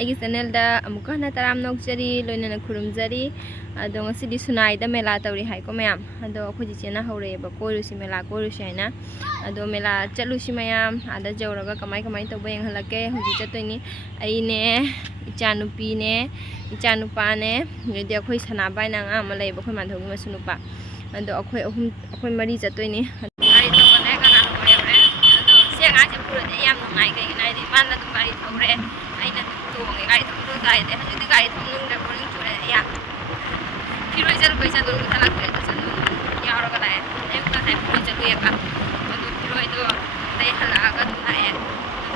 ꯑꯩꯒꯤ ꯆꯦꯅꯦꯜꯗ ꯑꯃꯨꯛꯀ ꯍꯟꯅ ꯇꯔꯥꯝ ꯅꯣꯛꯆꯔꯤ ꯂꯣꯏꯅꯅ ꯈꯨꯔꯨꯝꯖꯔꯤ ꯑꯗꯣ ꯉꯁꯤꯗꯤ ꯁꯨꯅꯥꯏꯗ ꯃꯦꯂꯥ ꯇꯧꯔꯤ ꯍꯥꯏꯀꯣ ꯃꯌꯥꯝ ꯑꯗꯣ ꯑꯩꯈꯣꯏ ꯆꯤꯆꯦꯅ ꯍꯧꯔꯛꯑꯦꯕ ꯀꯣꯏꯔꯨꯁꯤ ꯃꯦꯂꯥ ꯀꯣꯏꯔꯨꯁꯤ ꯍꯥꯏꯅ ꯑꯗꯣ ꯃꯦꯂꯥ ꯆꯠꯂꯨꯁꯤ ꯃꯌꯥꯝ ꯑꯥꯗ ꯌꯧꯔꯒ ꯀꯃꯥꯏ ꯇꯧꯕ ꯌꯦꯡꯍꯜꯂꯛꯀꯦ ꯍꯧꯖꯤꯛ ꯆꯠꯇꯣꯏꯅꯤ ꯑꯩꯅꯦ ꯏꯆꯥꯅꯨꯄꯤꯅꯦ ꯏꯆꯥꯅꯨꯄꯥꯅꯦ ꯑꯗꯩꯗꯤ ꯑꯩꯈꯣꯏ ꯁꯅꯥꯕꯥꯏꯅ ꯑꯉꯥꯡ ꯑꯃ ꯂꯩꯌꯦꯕ ꯑꯩꯈꯣꯏ ꯃꯥꯙꯧꯒꯤ ꯃꯁꯨ ꯅꯨꯄꯥ ꯑꯗꯣ ꯑꯩꯈꯣꯏ ꯃꯔꯤ ꯆꯠꯇꯣꯏꯅꯤ ꯒꯥꯔꯤ ꯊꯧꯕꯅꯦ ꯀꯅꯥ ꯌꯧꯔꯦ ꯑꯗꯣ ꯁꯤ ꯑꯉꯥꯡꯁꯦ ꯄꯨꯔꯗꯤ ꯌꯥꯝ ꯅꯨꯡꯉꯥꯏ ꯀꯩꯒꯤꯅꯣ ꯍꯥꯏꯗꯤ ꯃꯥꯅ ꯑꯗꯨꯝ ꯒꯥꯔꯤ ꯊꯧꯔꯦ ꯑꯩꯅ ꯑꯗꯨꯝ ꯇꯣꯡꯉꯦ ꯒꯥꯔꯤ ꯊꯧꯕꯗꯣ ꯇꯥꯏꯗꯦ ꯍꯧꯖꯤꯛꯇꯤ ꯒꯥꯔꯤ ꯊꯧꯅꯤꯡꯗ꯭ꯔꯦ ꯕꯣꯔꯤꯡ ꯆꯨꯔꯦ ꯌꯥꯝ ꯐꯤꯔꯣꯏ ꯆꯠꯂꯨꯕꯩ ꯆꯠꯂꯨ ꯊꯜꯂꯛꯇ꯭ꯔꯦ ꯑꯗꯣ ꯆꯠꯂꯨ ꯌꯥꯎꯔꯒ ꯂꯥꯛꯑꯦ ꯑꯌꯨꯛꯇ ꯉꯁꯥꯏ ꯐꯤꯔꯣꯏ ꯆꯠꯂꯨꯑꯦꯕ ꯑꯗꯣ ꯐꯤꯔꯣꯏꯗꯣ ꯑꯇꯩ ꯍꯜꯂꯛꯑꯒ ꯑꯗꯨꯝ ꯂꯥꯛꯑꯦ ꯑꯗꯣ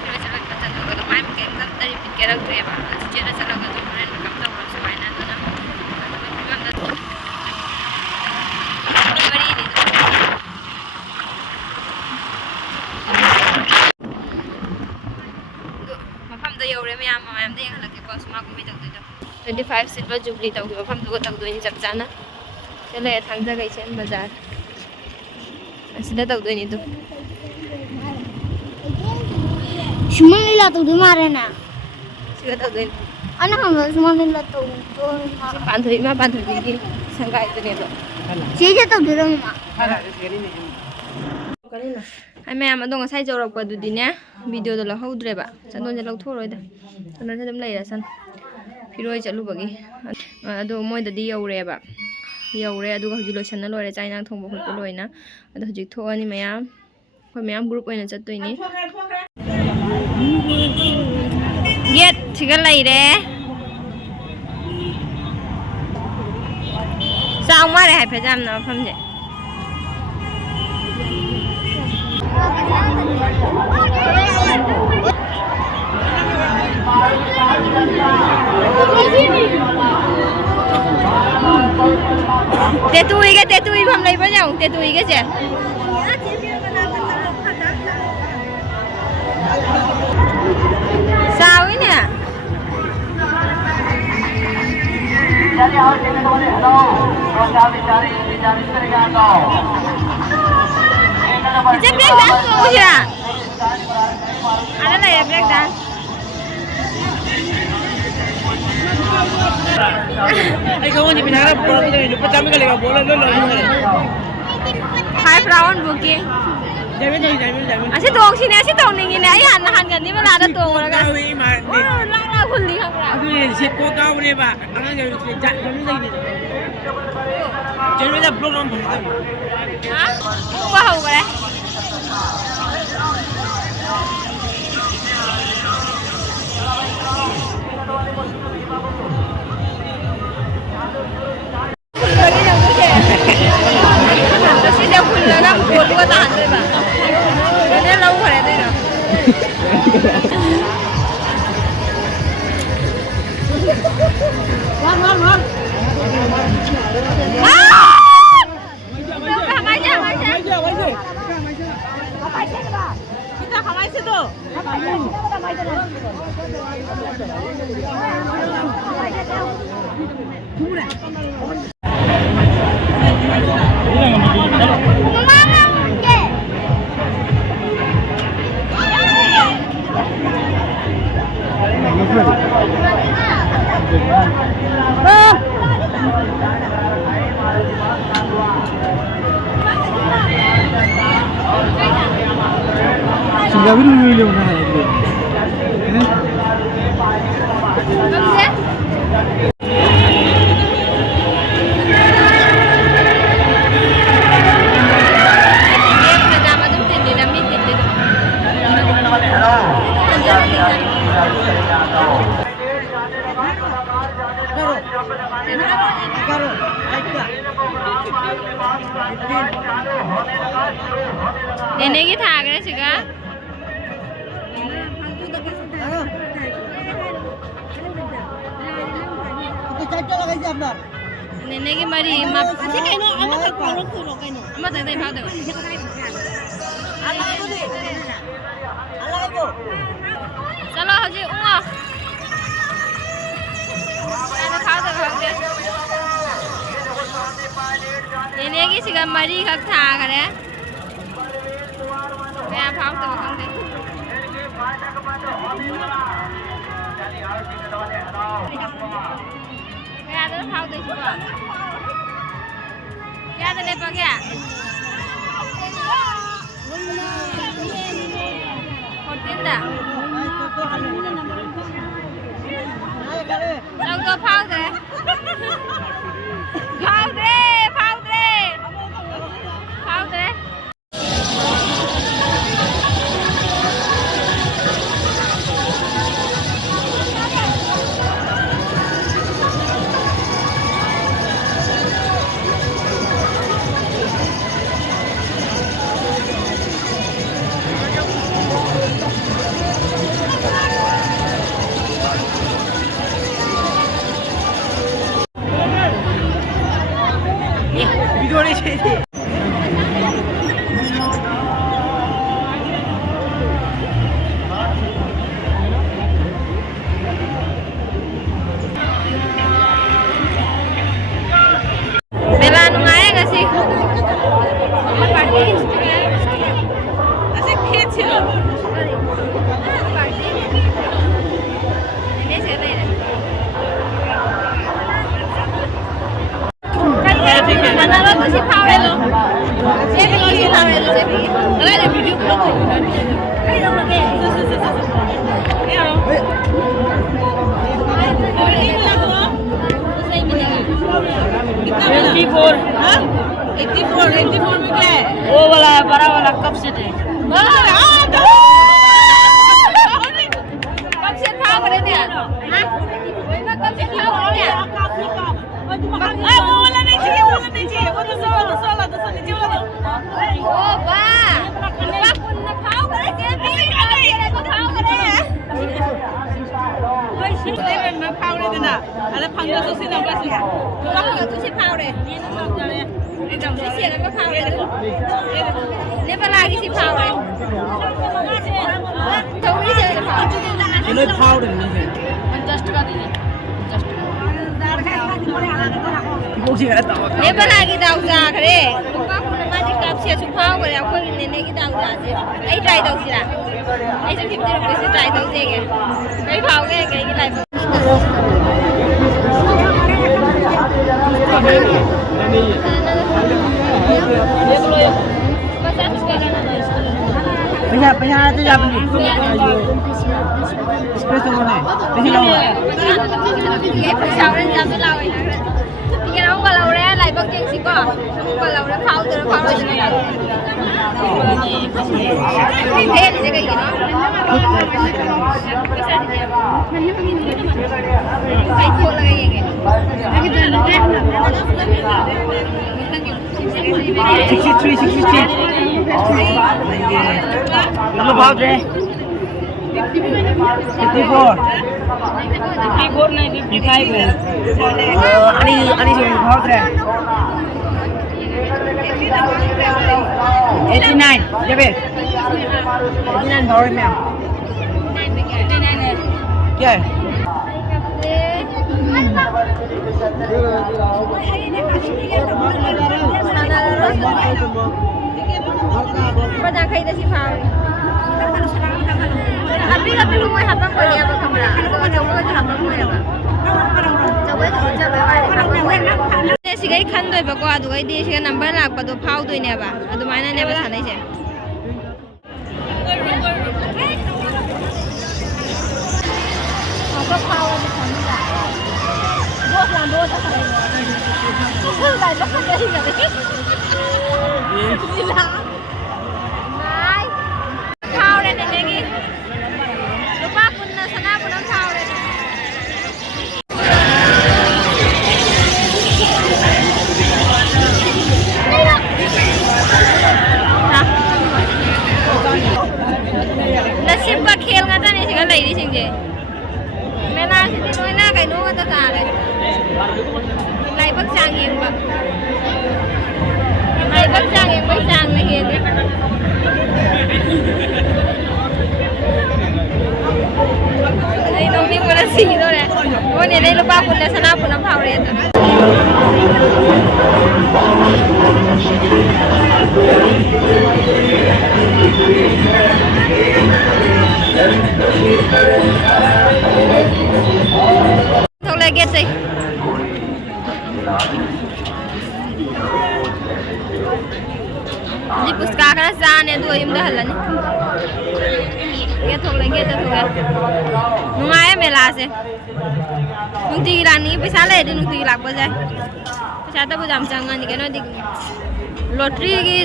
ꯐꯤꯔꯣꯏ ꯆꯠꯂꯨꯕ ꯆꯠꯂꯨꯒ ꯑꯗꯨꯃꯥꯏꯅ ꯀꯩꯝꯇ ꯔꯤꯄꯤꯠ ꯀꯦꯔꯛꯇ꯭ꯔꯦꯕ ꯆꯤꯆꯦꯅ ꯆꯠꯂꯒ ꯑꯗꯨꯝ ꯍꯣꯔꯦꯟ ꯃꯦꯀꯞ ꯇꯧꯔ ꯁꯨꯃꯥꯏꯅ ꯑꯗꯨꯅ ꯃꯐꯝꯗ ꯌꯧꯔꯦ ꯃꯌꯥꯝꯗ ꯌꯦꯡꯍꯜꯂꯛꯀꯦꯀꯣ ꯁꯨꯃꯥꯡ ꯀꯨꯝꯍꯩ ꯇꯧꯗꯣꯏꯗꯣ 25 ꯁꯤꯜꯚꯔ ꯖꯨꯕ꯭ꯂꯤ ꯇꯧꯈꯤꯕ ꯃꯐꯝꯗꯨꯒ ꯇꯧꯗꯣꯏꯅꯤ ꯆꯞ ꯆꯥꯅ ꯁꯤꯗ ꯂꯩꯔꯦ ꯊꯥꯡꯖ ꯀꯩꯊꯦꯜ ꯕꯖꯥꯔ ꯑꯁꯤꯗ ꯇꯧꯗꯣꯏꯅꯤ ꯑꯗꯨ Suman nila tawdu marana. Siga tawdoin. Ano nga suman nila tawdu? Si Pantoy, ma Pantoy bigi sangga itu nih lo. Siya tawdu lang ma. Ay mayam adong ngasay jawrap ko adu din ya. Video do lahawdre ba. Sanon jalaw thoroy da. Sanon sadam lay rasan. Piroy chalu bagi. Ado moy dadi yawre ba. Yawre adu ga hujilo sanna loire chaina thongbo khotpo loina. Ado hujik thoani mayam. Khoi mayam group oina chattoy ni. Get chigal laire. Sao mà lại phải làm nó không vậy? Tê tui không lấy bao nhiêu? Tê tui cái gì? Sao ấy nè? Itu break dance mau ya? Ada lah ya break dance. Ay kamu ni pinara bola kita ni lupa kami kali ka bola lo lo. 5 round booking. Jamin. Asyik tong sini asyik tong ning ini ay han kan ni mana ada tong orang kan. Kami mah. Oh lang khulli khang ra. Itu ni si ko kau ni ba. Angan jamin jamin lagi ni. Jamin dah program pun. Ha? Wow kare. Sudah dulu mana itu? Nenek kita agak juga. Nenek की मरी माप अच्छी कहीं ना अम्मा तक कौन कौन कहीं ना अम्मा तक नहीं भाग दे चलो हजी उमा ना खा दे नेनेगी की सिगा मरी खक था करे मैं भाग तो बकंग दे Kaya doon how to siya. Kaya doon lepa kaya. 14 dah. Đâu có phao rồi. Phao đi, phao đi. Phao đi. Video ni sih. Bella nung ayah nggak sih? Asik kecil. Ini siapa ya? Mana lo tuh si Paul lo? Siapa lo si Paul lo? Siapa? Kalau ada video vlog lo. Ayo dong lagi. Ayo. Ini lagu. Usai ini. 84 हाँ 84 में क्या है वो वाला बड़ा वाला cup set है कब से खाओ करे दिया हाँ कब से खाओ करे दिया वो वाला नहीं चाहिए वो तो नीचे वाला ओ बा कुन खाओ करे के को खाओ करे मैं खाओ रे देना अरे पंगा तो सी नंबर सी तू से खाओ रे एकदम से सिया को खाओ रे ले बला की सी खाओ रे थोड़ी से खाओ ये लोग खाओ रे नहीं 50 टका दीजिए 50 वो सी करता ले बला की दाऊ जा करे का कुन माजी कप से खाओ करे कोई ने की दाऊ जा से आई ट्राई दाऊ सिरा ऐसे 50 रुपए से ट्राई दाऊ देगे कई खाओगे कई की लाइफ पैसा तो जा बनी espresso mana ini lawa ये पैसा वाले जाते लावे ये ना वो लावे लाई बग जेंग सी को वो लावे फाउ दे ये जगह ये ना पैसा दीजिए आई फोन लगाइए 63 nama baut deh 54 नहीं 55 है ani जो baut deh 89 जब 89 baut में क्या है Pada kay na si Pao. Abi lu may habang ko niya ba kamera? Ano mo habang mo ya ba? Jawab. Sige khan doi ba ko adu ai di sige number lak pa do Pao doi ne ba. Adu mana ne ba sanai je. Apa Pao di sana? Dos lang do ta sanai. Itu dah lepas dari mana? Gila. Mai. Phao lên này đi. Lúc ba kun na sana kun ang phao lên. Nasib ba khel nga ta ni siga lai di sing je. Mela si ti noi na kai no nga ta ta le. Lai bak chang yeng ba. Ai bác Trang em bác Trang này hiền đấy. Đây nó biết mà nó xì thôi này. Ôi này đây lúc ba quân là sana của nó phao đấy. ꯃꯥꯅꯦ ꯑꯗꯨꯒ ꯌꯨꯝꯗ ꯍꯜꯂꯅꯤ get ꯊꯣꯛꯂꯦ ꯒꯦꯠꯇ ꯊꯣꯛꯂꯦ ꯅꯨꯡꯉꯥꯏꯌꯦ ꯃꯦꯂꯥꯁꯦ ꯅꯨꯡꯇꯤꯒꯤ ꯂꯥꯛꯅꯤꯡꯉꯤ ꯄꯩꯁꯥ ꯂꯩꯔꯗꯤ ꯅꯨꯡꯇꯤꯒꯤ ꯂꯥꯛꯄ ꯌꯥꯏ ꯄꯩꯁꯥ ꯇꯕꯨ ꯌꯥꯝ ꯆꯪꯉꯅꯤ ꯀꯩꯅꯣꯗꯤ ꯂꯣꯇ꯭ꯔꯤꯒꯤ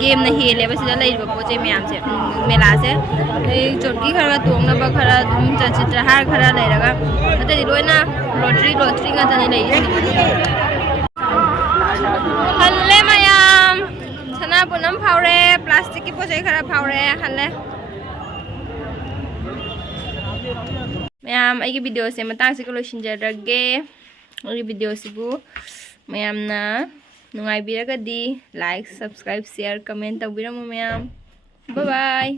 ꯒꯦꯝꯅ ꯍꯦꯜꯂꯦꯕ ꯁꯤꯗ ꯂꯩꯔꯤꯕ ꯄꯣꯠ ꯆꯩ ꯃꯌꯥꯝꯁꯦ ꯃꯦꯂꯥꯁꯦ ꯑꯗꯩ ꯆꯣꯠꯀꯤ ꯈꯔ ꯇꯣꯡꯅꯕ ꯈꯔ ꯑꯗꯨꯝ ꯆꯤꯇ꯭ꯔꯍꯥꯔ ꯈꯔ ꯂꯩꯔꯒ ꯑꯇꯩꯗꯤ ꯂꯣꯏꯅ ꯂꯣꯇ꯭ꯔꯤ ꯉꯥꯛꯇꯅꯤ ꯂꯩꯔꯤꯁꯦ ꯍꯜꯂꯦ ꯃꯌꯥꯝ ꯁꯅꯥꯕꯨꯟ ꯑꯃ ꯐꯥꯎꯔꯦ ꯄ꯭ꯂꯥꯁꯇꯤꯛꯀꯤ ꯄꯣꯠ ꯆꯩ ꯈꯔ ꯐꯥꯎꯔꯦ ꯍꯜꯂꯦ ꯃꯌꯥꯝ ꯑꯩꯒꯤ ꯚꯤꯗꯤꯑꯣꯁꯦ ꯃꯇꯥꯡꯁꯤꯒ ꯂꯣꯏꯁꯤꯟꯖꯔꯒꯦ ꯑꯩꯒꯤ ꯚꯤꯗꯤꯑꯣꯁꯤꯕꯨ ꯃꯌꯥꯝꯅ ꯅꯨꯡꯉꯥꯏꯕꯤꯔꯒꯗꯤ ꯂꯥꯏꯛ ꯁꯕꯁꯀ꯭राꯏꯕ ꯁꯤꯌꯔ ꯀꯃꯦꯟ ꯇꯧꯕꯤꯔꯝꯃꯨ ꯃꯌꯥꯝ ꯕꯥꯏ ꯕꯥꯏ